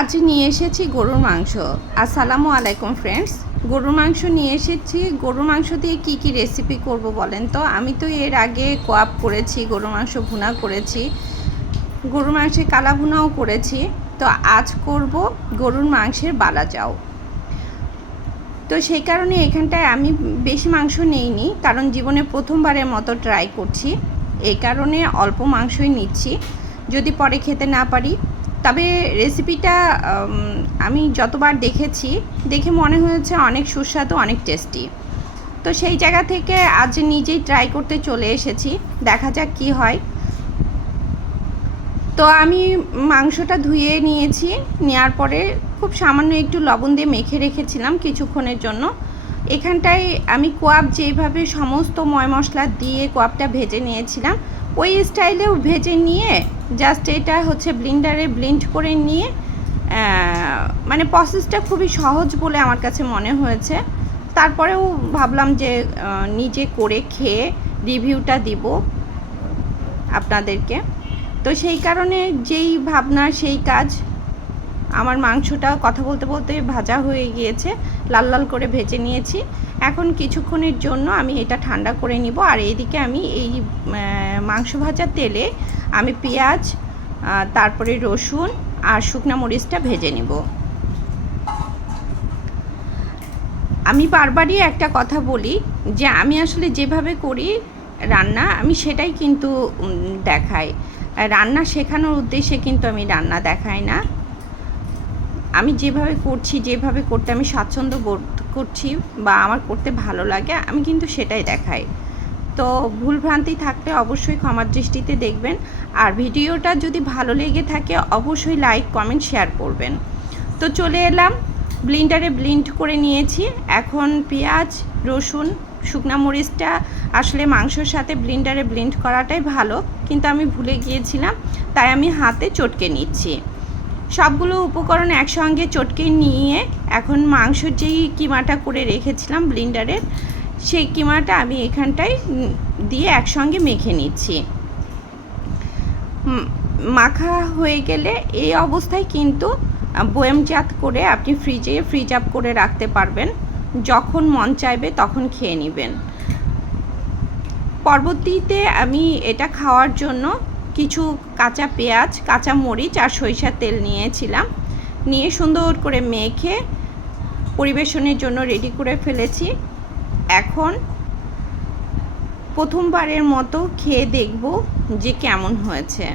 আজ নিয়ে এসেছি গরুর মাংস। আসসালামু আলাইকুম ফ্রেন্ডস গরুর মাংস নিয়ে এসেছি। গরুর মাংস দিয়ে কি কি রেসিপি করব বলেন তো? আমি তো এর আগে কোয়াপ করেছি, গরুর মাংস ভুনা করেছি, গরুর মাংসের কালা ভুনাও করেছি। তো আজ করব গরুর মাংসের বালা বালাজাও। তো সেই কারণে এখানটায় আমি বেশি মাংস নেইনি, কারণ জীবনে প্রথমবারের মতো ট্রাই করছি। এই কারণে অল্প মাংসই নিচ্ছি। যদি পরে খেতে না পারি তবে রেসিপিটা আমি যতবার দেখেছি, দেখে মনে হয়েছে অনেক সুস্বাদু, অনেক টেস্টি তো সেই জায়গা থেকে আজ নিজেই ট্রাই করতে চলে এসেছি, দেখা যাক কি হয়। তো আমি মাংসটা ধুয়ে নিয়েছি নেওয়ার পরে খুব সামান্য একটু লবণ দিয়ে মেখে রেখেছিলাম কিছুক্ষণের জন্য। এখানটায় আমি কোয়াব যেইভাবে সমস্ত ময় মশলা দিয়ে কোয়াবটা ভেজে নিয়েছিলাম, ওই স্টাইলেও ভেজে নিয়ে জাস্ট এটা হচ্ছে ব্লিন্ডারে ব্লিন্ড করে নিয়ে মানে প্রসেসটা খুবই সহজ বলে আমার কাছে মনে হয়েছে। তারপরেও ভাবলাম যে নিজে করে খেয়ে রিভিউটা দিব আপনাদেরকে। তো সেই কারণে যেই ভাবনা সেই কাজ আমার মাংসটা কথা বলতে বলতে ভাজা হয়ে গিয়েছে, লাল লাল করে ভেজে নিয়েছি। এখন কিছুক্ষণের জন্য আমি এটা ঠান্ডা করে নিব আর এইদিকে আমি এই মাংস ভাজার তেলে আমি পেঁয়াজ তারপরে রসুন আর শুকনা মরিচটা ভেজে নিব। আমি বারবারই একটা কথা বলি যে আমি আসলে যেভাবে করি রান্না, আমি সেটাই কিন্তু দেখাই। রান্না শেখানোর উদ্দেশ্যে কিন্তু আমি রান্না দেখাই না। আমি যেভাবে করছি, যেভাবে করতে আমি স্বাচ্ছন্দ্য বোধ করছি বা আমার করতে ভালো লাগে, আমি কিন্তু সেটাই দেখাই। তো ভুলভ্রান্তি থাকলে অবশ্যই ক্ষমার দৃষ্টিতে দেখবেন। আর ভিডিওটা যদি ভালো লেগে থাকে, অবশ্যই লাইক, কমেন্ট, শেয়ার করবেন। তো চলে এলাম, ব্লিন্ডারে ব্লিন্ড করে নিয়েছি। এখন পেঁয়াজ, রসুন, শুকনা মরিচটা আসলে মাংসর সাথে ব্লিন্ডারে ব্লিন্ড করাটাই ভালো। কিন্তু আমি ভুলে গিয়েছিলাম, তাই আমি হাতে চটকে নিচ্ছি। সবগুলো উপকরণ একসঙ্গে চটকে নিয়ে এখন মাংসর যেই কিমাটা করে রেখেছিলাম ব্লিন্ডারের সেই কিমাটা আমি এখানটায় দিয়ে একসঙ্গে মেখে নিচ্ছি। মাখা হয়ে গেলে এই অবস্থায় কিন্তু বয়ামজাত করে আপনি ফ্রিজে ফ্রিজ আপ করে রাখতে পারবেন। যখন মন চাইবে তখন খেয়ে নেবেন। পরবর্তীতে আমি এটা খাওয়ার জন্য কিছু কাঁচা পেঁয়াজ, কাঁচা মরিচ আর সরিষার তেল নিয়েছিলাম। নিয়ে সুন্দর করে মেখে পরিবেশনের জন্য রেডি করে ফেলেছি। এখন প্রথমবারের মতো খেয়ে দেখব যে কেমন হয়েছে।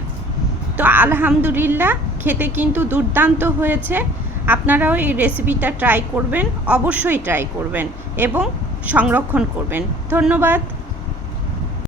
তো আলহামদুলিল্লাহ, খেতে কিন্তু দুর্দান্ত হয়েছে। আপনারাও এই রেসিপিটা ট্রাই করবেন, অবশ্যই ট্রাই করবেন এবং সংরক্ষণ করবেন। ধন্যবাদ।